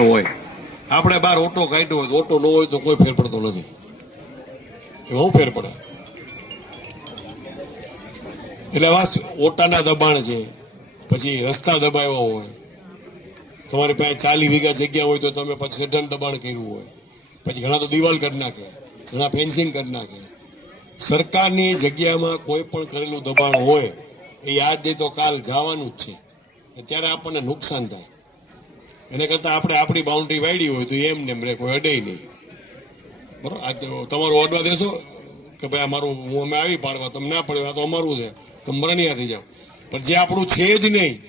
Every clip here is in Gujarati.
હોય. આપણે બહાર ઓટો કાઢ્યો હોય ઓટો ન હોય તો કોઈ ફેર પડતો નથી. એમાં શું ફેર પડે? એટલે વાસ ઓટાના દબાણ છે. પછી રસ્તા દબાવ્યા હોય. તમારી પાસે ચાલી વીઘા જગ્યા હોય તો તમે પછી સઢન દબાણ કર્યું હોય. પછી ઘણા તો દિવાલ કરી નાખે, ઘણા ફેન્સિંગ કરી નાખે. સરકારની જગ્યામાં કોઈ પણ કરેલું દબાણ હોય, એ યાદ દે તો કાલ જવાનું જ છે. ત્યારે આપણને નુકસાન થાય. એના કરતાં આપણે આપણી બાઉન્ડ્રી વાળી હોય તો એમ ને એમ રે, કોઈ અડે નહીં. બરાબર? આ તમારું અડવા દેશો કે ભાઈ અમારું હું અમે આવી પાડવા, તમને ના પડ્યો આ તો અમારું છે. તમે મરણિયા થઈ જાઓ. પણ જે આપણું છે જ નહીં,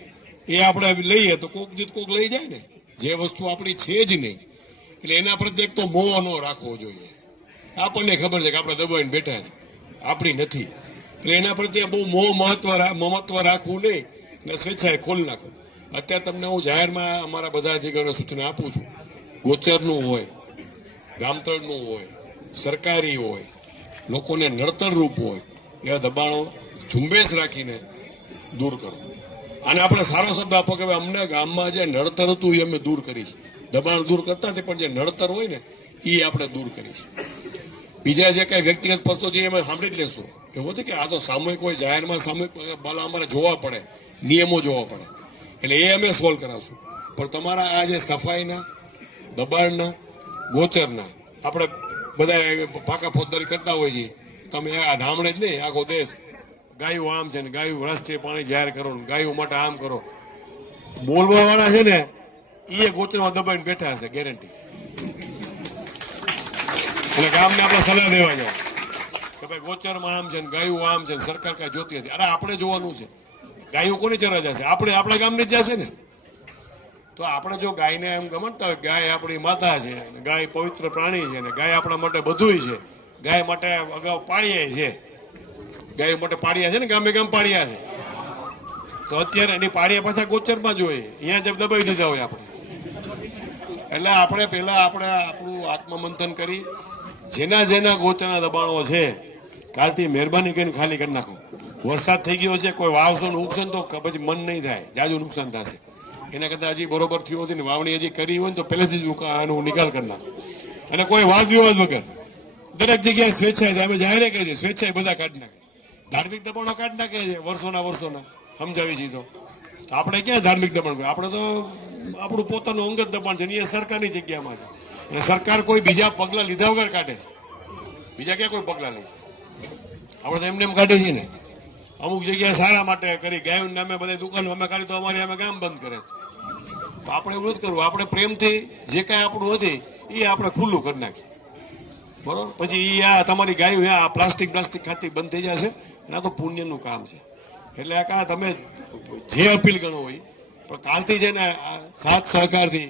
એ આપણે લઈએ તો કોક જીત કોક લઈ જાય ને. જે વસ્તુ આપણી છે જ નહીં. એટલે એના પ્રત્યે તો મોહ ન રાખવો જોઈએ. આપણને ખબર છે કે આપણે દબાઈને બેઠા છે. આપણી નથી. એટલે એના પ્રત્યે બહુ મોહ મહત્વ મહત્વ રાખવું નહીં. અને સ્વેચ્છાએ ખોલી નાખવું. અત્યારે તમને હું જાહેરમાં અમારા બધા અધિકારીઓ સૂચના આપું છું, ગોચરનું હોય, ગામતળનું હોય, સરકારી હોય, લોકોને નડતર રૂપ હોય, એવા દબાણો ઝુંબેશ રાખીને દૂર કરો. અને આપણે સારો શબ્દ આપો કે અમને ગામમાં જે નડતર હતું એ અમે દૂર કરી છે. દબાણ દૂર કરતા નથી પણ જે નડતર હોય ને એ આપણે દૂર કરી છે. બીજા જે કઈ વ્યક્તિગત પ્રશ્નો છે અમે સાંભળી જ લેશું. એવું નથી કે આ તો સામૂહિક હોય, જાહેરમાં સામૂહિક બાલા અમારે જોવા પડે, નિયમો જોવા પડે. એટલે એ અમે સોલ્વ કરાવશું. પણ તમારા આ જે સફાઈના, દબાણના, ગોચરના, આપણે બધા પાકા ફોજદારી કરતા હોય છે તમે આ ધામણે જ નહીં, આખો દેશ ગાયું આમ છે ને ગાયું રાષ્ટ્રીય પાણી જાહેર કરો ને ગાયું માટે આમ કરો. બોલવા વાળા છે ને એ ગોચરમાં દબાઈને બેઠા હશે ગેરંટી એટલે ગામને આપણે સલાહ દેવા જાવ કે ભાઈ ગોચરમાં આમ છે ને ગાયું આમ છે સરકાર કાંઈ જોતી હતી અરે આપણે જોવાનું છે. ગાયું કોની ચરવા જશે? આપણે આપણા ગામની જ જશે ને? તો આપણે જો ગાયને એમ ગમતા હોય ગાય આપણી માતા છે ગાય પવિત્ર પ્રાણી છે ને ગાય આપણા માટે બધુંય છે. ગાય માટે અગાઉ પાળિયા છે. ગાય માટે પાળિયા છે ને? ગામે ગામ પાળિયા છે. તો અત્યારે એની પાળિયા પાછા ગોચરમાં જ હોય. અહીંયા જેમ દબાવી દીધા હોય આપણે. એટલે આપણે પહેલા આપણે આપણું આત્મમંથન કરી. જેના જેના ગોચરના દબાણો છે, કાલથી મહેરબાની કરીને ખાલી કરી નાખો. વરસાદ થઈ ગયો છે, કોઈ વાવશો નુકસાન તો પછી મન નહીં થાય, જાજુ નુકસાન થશે. એના કરતાં હજી બરોબર થયું નથી ને વાવણી હજી કરી હોય ને તો પહેલેથી જ આનો નિકાલ કરી નાખો. અને કોઈ વાદ વિવાદ વગર, દરેક જગ્યાએ સ્વેચ્છાએ. અમે જાહેર કહે છે સ્વેચ્છાએ બધા કાઢી નાખે ધાર્મિક દબાણો કાઢી નાખે છે, વર્ષોના વર્ષોના. સમજાવી છીએ તો. આપણે ક્યાં ધાર્મિક દબાણ કરીએ? આપણે તો આપણું પોતાનું અંગત દબાણ છે એ સરકારની જગ્યામાં છે. અને સરકાર કોઈ બીજા પગલાં લીધા વગર કાઢે છે. બીજા ક્યાં કોઈ પગલાં લે છે? આપણે તો એમને એમ કાઢે છીએ ને. અમુક જગ્યાએ સારા માટે કરી ગાયું નામે બધા દુકાન અમે કાઢી તો અમારી અમે ગામ બંધ કરે તો આપણે એવું નથી કરવું. આપણે પ્રેમથી જે કાંઈ આપણું હતી એ આપણે ખુલ્લું કરી નાખીએ. બરોબર? પછી એ આ તમારી ગાયું આ પ્લાસ્ટિક પ્લાસ્ટિક ખાતી બંધ થઈ જશે અને આ તો પુણ્યનું કામ છે. એટલે આ કા તમે જે અપીલ ગણો હોય, પણ કાલથી છે ને સાથ સહકારથી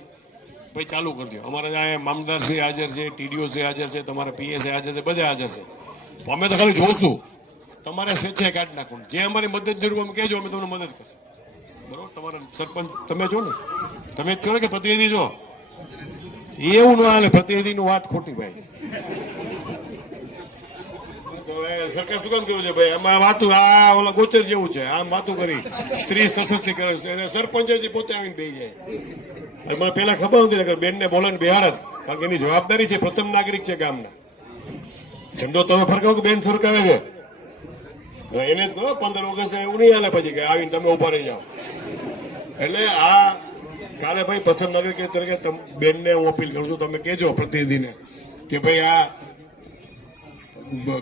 ભાઈ ચાલુ કરી દો. અમારા અહીંયા મામદાર શ્રી હાજર છે, ટીડીઓ શ્રી હાજર છે, તમારા પીએસ હાજર છે, બધા હાજર છે. અમે તો ખાલી જોશું. તમારે સ્વેચ્છાએ કાઢી નાખવાનું. જે અમારી મદદ જરૂર અમે કહેજો, અમે તમને મદદ કરશું. બરોબર? તમારા સરપંચ, તમે છો ને. તમે જ કરો કે પ્રતિનિધિ છો એવું ના હાલે, પ્રતિનિધિની વાત ખોટી ભાઈ. સરકાર શું કામ કર્યું છે ભાઈ? આમાં વાતું, આ ઓલા ગોચર જેવું છે. આમ વાતું કરી. સ્ત્રી સશક્તિકરણ છે. અને સરપંચ પોતે આવીને બે જાય. મને પેલા ખબર નથી નગર બેનને બોલે ને બિહાર કારણ કે એની જવાબદારી છે, પ્રથમ નાગરિક છે ગામના. ધંધો તમે ફરકાવો કે બેન ફરકાવે છે? એને જ કહો પંદર ઓગસ્ટ એવું નહીં હાલે પછી કે આવીને તમે ઊભા રહી જાઓ. એટલે આ કાલે ભાઈ પ્રથમ કે તરીકે બેનને હું અપીલ કરું છું, તમે કહેજો પ્રતિનિધિને કે ભાઈ આ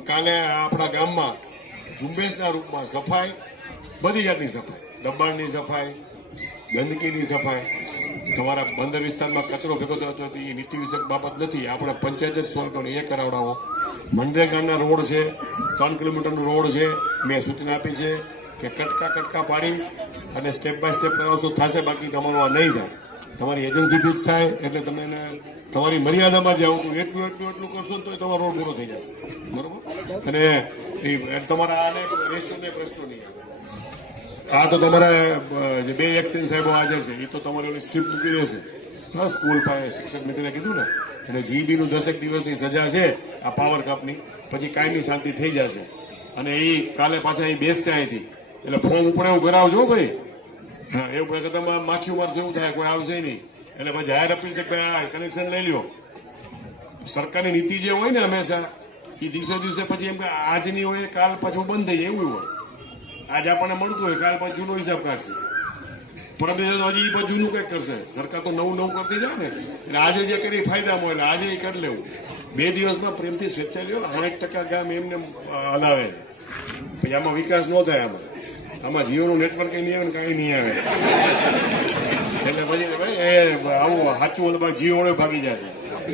કાલે આપણા ગામમાં ઝુંબેશના રૂપમાં સફાઈ, બધી જાતની સફાઈ, દબાણની સફાઈ ગંદકીની સફાઈ. તમારા બંદર વિસ્તારમાં કચરો ભેગો થતો હતો એ નીતિ વિષયક બાબત નથી. આપણે પંચાયત જ સોલ્વ કરવાની એ કરાવડાવો. મનરેગાના રોડ છે, ત્રણ કિલોમીટરનો રોડ છે. મેં સૂચના આપી છે કે કટકા કટકા પાડી અને સ્ટેપ બાય સ્ટેપ કરાવશો થશે, બાકી તમારું આ નહીં થાય. તમારી એજન્સી ફિક્સ થાય, એટલે તમે એને તમારી મર્યાદામાં જ આવું. એટલું એટલું એટલું કરશો તો તમારો રોડ પૂરો થઈ જશે. બરોબર? અને એ એ તમારા આને રેશિયો ને પ્રશ્નો નહીં આવે. આ તો તમારા જે બે એક્સિન સાહેબો હાજર છે, એ તો તમારે સ્ટ્રીપ મૂકી દેશે. હા સ્કૂલ પાસે શિક્ષક મિત્રને કીધું ને અને જીબીનું દસેક દિવસની સજા છે, આ પાવર કપની પછી કાયમી શાંતિ થઈ જશે. અને એ કાલે પાછા અહીં બેસશે અહીંથી. એટલે ફોર્મ ઉપર એવું કરાવજો ભાઈ. હા, એવું પછી તમે માખી મારશે, એવું થાય, કોઈ આવશે નહીં. એટલે પછી જાહેર અપીલ છે કે કનેક્શન લઈ લ્યો. સરકારની નીતિ જે હોય ને હંમેશા, એ દિવસે દિવસે પછી એમ કે આજની હોય, કાલ પાછું બંધ થઈ એવું હોય. આજ આપણને મળતું હોય કાલ પાછું જૂનો હિસાબ કાઢશે પરમ તો હજી એ પણ જૂનું કંઈક કરશે. સરકાર તો નવું નવું કરતી જાય ને. એટલે આજે જે કરી ફાયદામાં એટલે આજે એ કરી લેવું. બે દિવસમાં પ્રેમથી સ્વેચ્છા લ્યો સાઠ ટકા ગામ એમને હલાવે છે. પછી આમાં વિકાસ ન થાય આમાં. આમાં જીઓનું નેટવર્ક નહીં આવે ને કાંઈ નહીં આવે. એટલે પછી ભાઈ, એ, આવું સાચું ઓલું ભાગ જીઓ વડે ભાગી જશે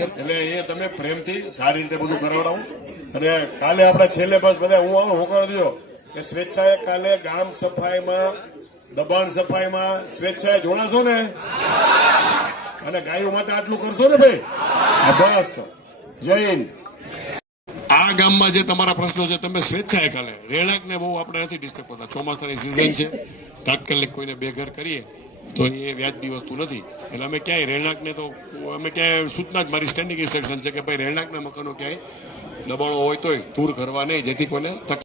એટલે એ તમે પ્રેમથી સારી રીતે બધું કરાવડાવો. અને કાલે આપણે છેલ્લે બસ બધા હું આવું હોકારો દો કે સ્વેચ્છાએ કાલે ગામ સફાઈમાં, દબાણ સફાઈમાં સ્વેચ્છાએ જોડાશો ને? અને ગાયો માટે આટલું કરશો ને ભાઈ? બસ તો. જય આ ગામમાં જે તમારા પ્રશ્નો છે, તમે સ્વેચ્છાએ કાલે. રહેણાંકને બહુ આપણે નથી ડિસ્ટર્બ કરતા. ચોમાસાની સિઝન છે. તાત્કાલિક કોઈને બેઘર કરીએ, તો એ વ્યાજબી વસ્તુ નથી. એટલે અમે ક્યાંય રહેણાંકને તો, અમે ક્યાંય સૂચના જ મારી સ્ટેન્ડિંગ ઇન્સ્ટ્રક્શન છે કે ભાઈ રહેણાંકના મકાનો ક્યાંય દબાણો હોય તોય દૂર કરવા નહીં, જેથી તકલીફ